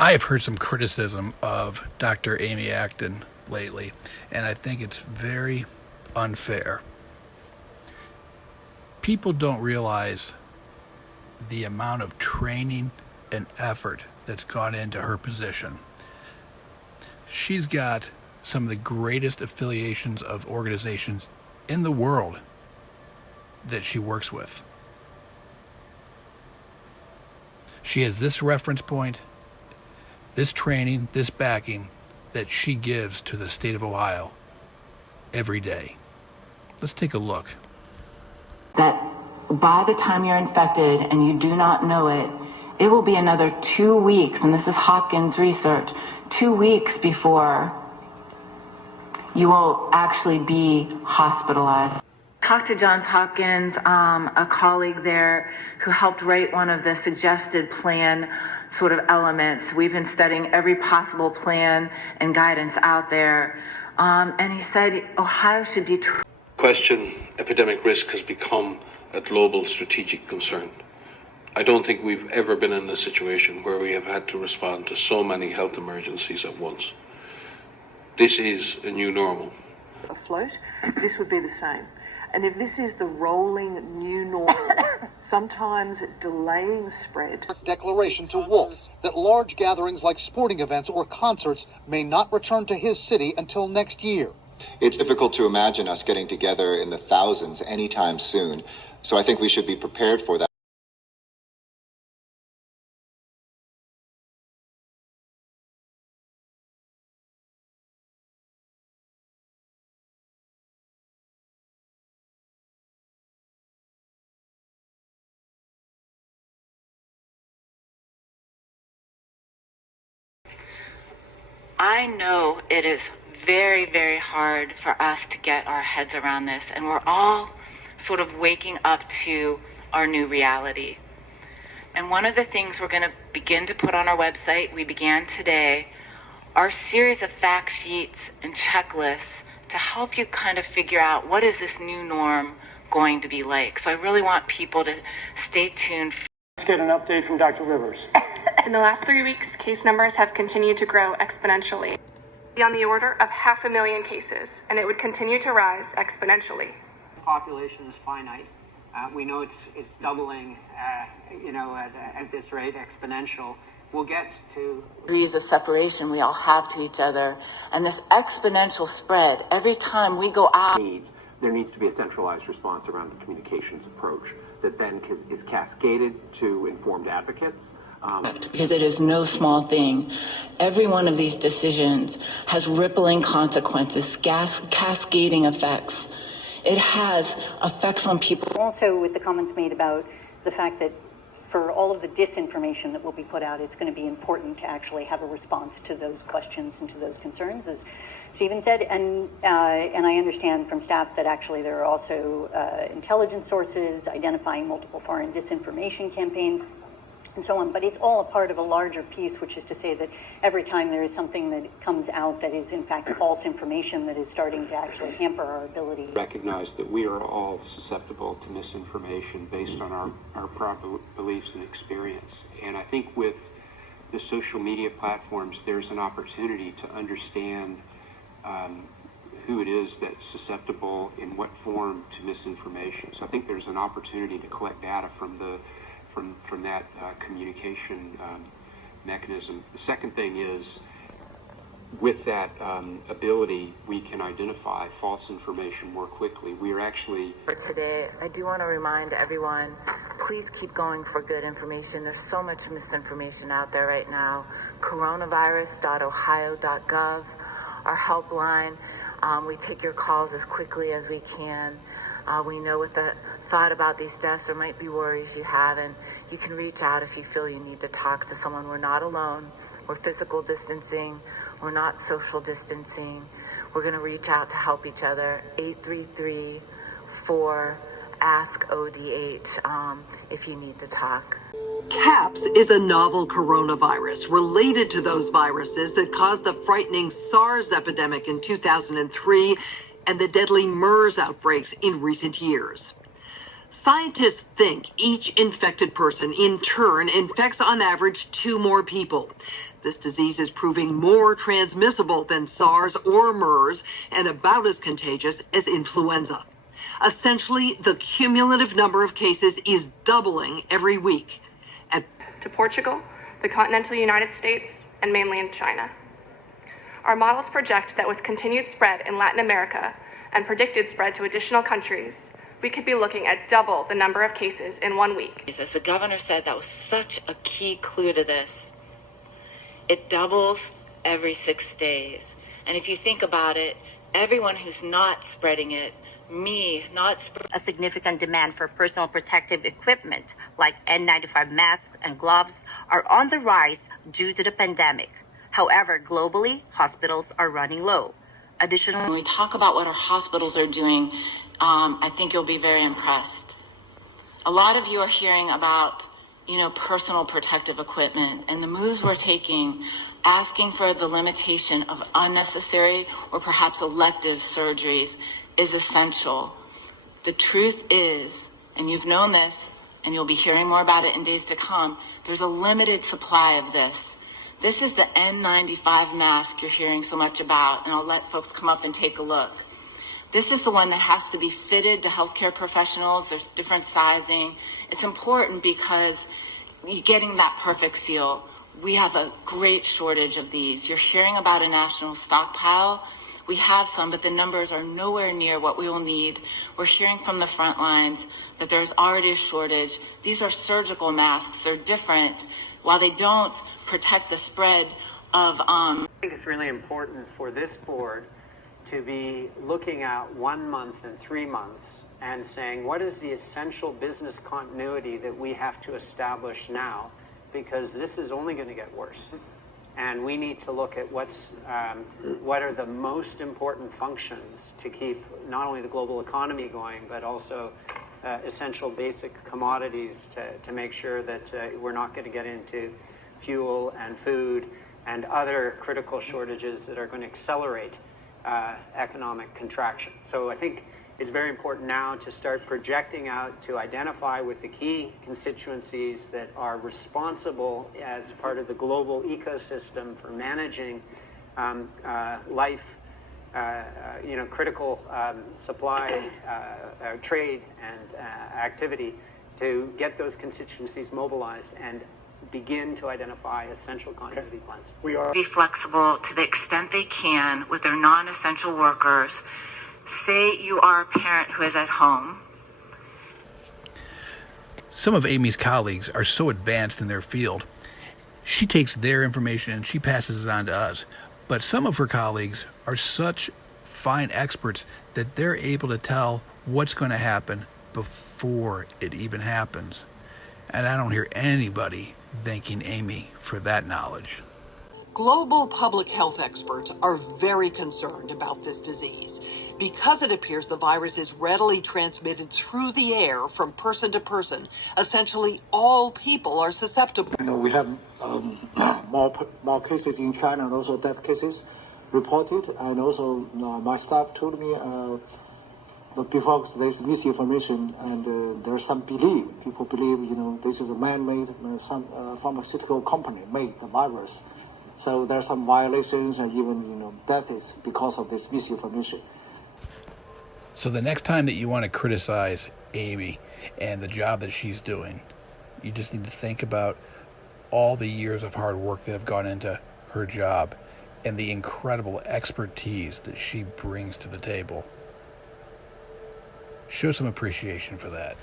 I have heard some criticism of Dr. Amy Acton lately, and I think it's very unfair. People don't realize the amount of training and effort that's gone into her position. She's got some of the greatest affiliations of organizations in the world that she works with. She has this reference point, this training, this backing that she gives to the state of Ohio every day. Let's take a look. That by the time you're infected and you do not know it, it will be another 2 weeks, and this is Hopkins research, 2 weeks before you will actually be hospitalized. Talked to Johns Hopkins, a colleague there who helped write one of the suggested plan sort of elements. We've been studying every possible plan and guidance out there. And he said Ohio should be... Question, epidemic risk has become a global strategic concern. I don't think we've ever been in a situation where we have had to respond to so many health emergencies at once. This is a new normal. Afloat, this would be the same. And if this is the rolling new normal, sometimes delaying the spread. Declaration to Wolf that large gatherings like sporting events or concerts may not return to his city until next year. It's difficult to imagine us getting together in the thousands anytime soon. So I think we should be prepared for that. I know it is very, very hard for us to get our heads around this, and we're all sort of waking up to our new reality. And one of the things we're going to begin to put on our website, we began today, are series of fact sheets and checklists to help you kind of figure out what is this new norm going to be like. So I really want people to stay tuned. Let's get an update from Dr. Rivers. In the last 3 weeks, case numbers have continued to grow exponentially, on the order of 500,000 cases, and it would continue to rise exponentially. Population is finite. We know it's doubling, at this rate, exponential. We'll get to Degrees of separation we all have to each other, and this exponential spread, every time we go out. There needs to be a centralized response around the communications approach that then is cascaded to informed advocates. Because it is no small thing. Every one of these decisions has rippling consequences, cascading effects. It has effects on people. Also, with the comments made about the fact that for all of the disinformation that will be put out, it's going to be important to actually have a response to those questions and to those concerns, as Stephen said. And I understand from staff that actually there are also intelligence sources identifying multiple foreign disinformation campaigns and so on. But it's all a part of a larger piece, which is to say that every time there is something that comes out that is in fact false information that is starting to actually hamper our ability. Recognize that we are all susceptible to misinformation based on our prior beliefs and experience. And I think with the social media platforms, there's an opportunity to understand who it is that's susceptible in what form to misinformation. So I think there's an opportunity to collect data from that communication mechanism. The second thing is, with that ability, we can identify false information more quickly. We are actually... For today, I do want to remind everyone, please keep going for good information. There's so much misinformation out there right now. coronavirus.ohio.gov, our helpline. We take your calls as quickly as we can. We know what the thought about these deaths, there might be worries you have, and you can reach out if you feel you need to talk to someone. We're not alone. We're physical distancing. We're not social distancing. We're going to reach out to help each other. 833-4-ASK-ODH if you need to talk. CAPS is a novel coronavirus related to those viruses that caused the frightening SARS epidemic in 2003 and the deadly MERS outbreaks in recent years. Scientists think each infected person in turn infects on average 2 more people. This disease is proving more transmissible than SARS or MERS and about as contagious as influenza. Essentially, the cumulative number of cases is doubling every week. To Portugal, the continental United States, and mainland China. Our models project that with continued spread in Latin America and predicted spread to additional countries, we could be looking at double the number of cases in 1 week. As the governor said, that was such a key clue to this. It doubles every 6 days. And if you think about it, everyone who's not spreading it, a significant demand for personal protective equipment like N95 masks and gloves are on the rise due to the pandemic. However, globally, hospitals are running low. Additionally, when we talk about what our hospitals are doing, I think you'll be very impressed. A lot of you are hearing about, personal protective equipment and the moves we're taking, asking for the limitation of unnecessary or perhaps elective surgeries is essential. The truth is, and you've known this, and you'll be hearing more about it in days to come, there's a limited supply of this. This is the N95 mask you're hearing so much about, and I'll let folks come up and take a look. This is the one that has to be fitted to healthcare professionals. There's different sizing. It's important because you're getting that perfect seal. We have a great shortage of these. You're hearing about a national stockpile. We have some, but the numbers are nowhere near what we will need. We're hearing from the front lines that there's already a shortage. These are surgical masks. They're different. While they don't protect the spread of... I think it's really important for this board to be looking at 1 month and 3 months and saying, what is the essential business continuity that we have to establish now? Because this is only going to get worse. And we need to look at what are the most important functions to keep not only the global economy going, but also essential basic commodities to make sure that we're not going to get into fuel and food and other critical shortages that are going to accelerate economic contraction. So I think it's very important now to start projecting out to identify with the key constituencies that are responsible as part of the global ecosystem for managing life, critical supply, trade, and activity, to get those constituencies mobilized and begin to identify essential continuity plans. We are be flexible to the extent they can with their non-essential workers. Say you are a parent who is at home. Some of Amy's colleagues are so advanced in their field, she takes their information and she passes it on to us. But some of her colleagues are such fine experts that they're able to tell what's going to happen before it even happens. And I don't hear anybody thanking Amy for that knowledge. Global public health experts are very concerned about this disease because it appears the virus is readily transmitted through the air from person to person. Essentially, all people are susceptible. We have more cases in China and also death cases reported. And also my staff told me but before there's misinformation and there's some belief. People believe, this is a man-made, some pharmaceutical company made the virus. So there's some violations and even, death is because of this misinformation. So the next time that you want to criticize Amy and the job that she's doing, you just need to think about all the years of hard work that have gone into her job and the incredible expertise that she brings to the table. Show some appreciation for that.